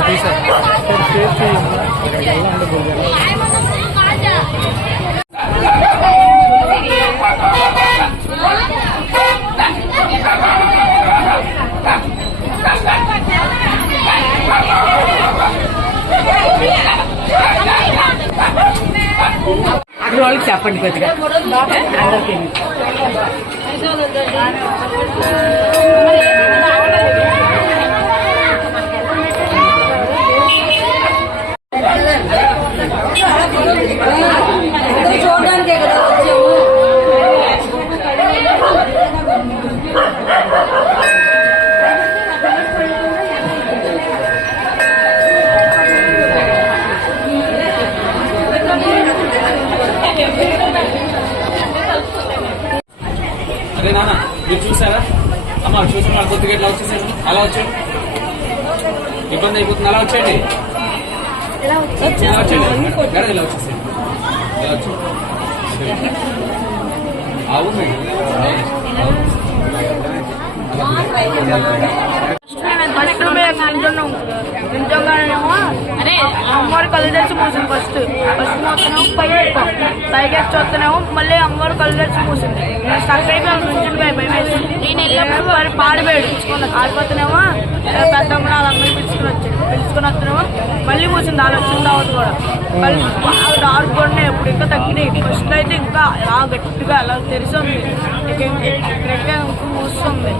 తీసా అక్కడ వాళ్ళకి చెప్పండి కొద్దిగా అందరికీ. చూడడానికే కదా వచ్చాము. అదే నాన్న మీరు చూసారా అమ్మ చూసి మన కొద్దిగా ఎట్లా వచ్చేసాడు అలా వచ్చాడు ఇబ్బంది అయిపోతుంది అలా వచ్చేయండి ఇలా వచ్చేయండి ఇలా వచ్చేసాడు ఇలా వచ్చాడు అవును అరే అమ్మవారి కళ్ళు తెరిచి మూసింది. ఫస్ట్ మొత్తనేమో పైకి చూస్తేనేమో మళ్ళీ అమ్మవారి కళ్ళు తెరిచి మూసింది. సక్కగా నుంచి నేను వెళ్ళినప్పుడు వారి పాడిపోయాడు ఆడిపోతేనేమో పెద్దమ్మని వాళ్ళందరూ పిలుచుకుని వస్తున్నామో మళ్ళీ మూసింది. వాళ్ళు వచ్చిన తర్వాత కూడా మళ్ళీ ఆడుకోండి ఎప్పుడు ఇంకా తగ్గినాయి. ఫస్ట్ అయితే ఇంకా అలా గట్టిగా అలా తెరిసి ఉంది. ఇంకా మూస్తుంది.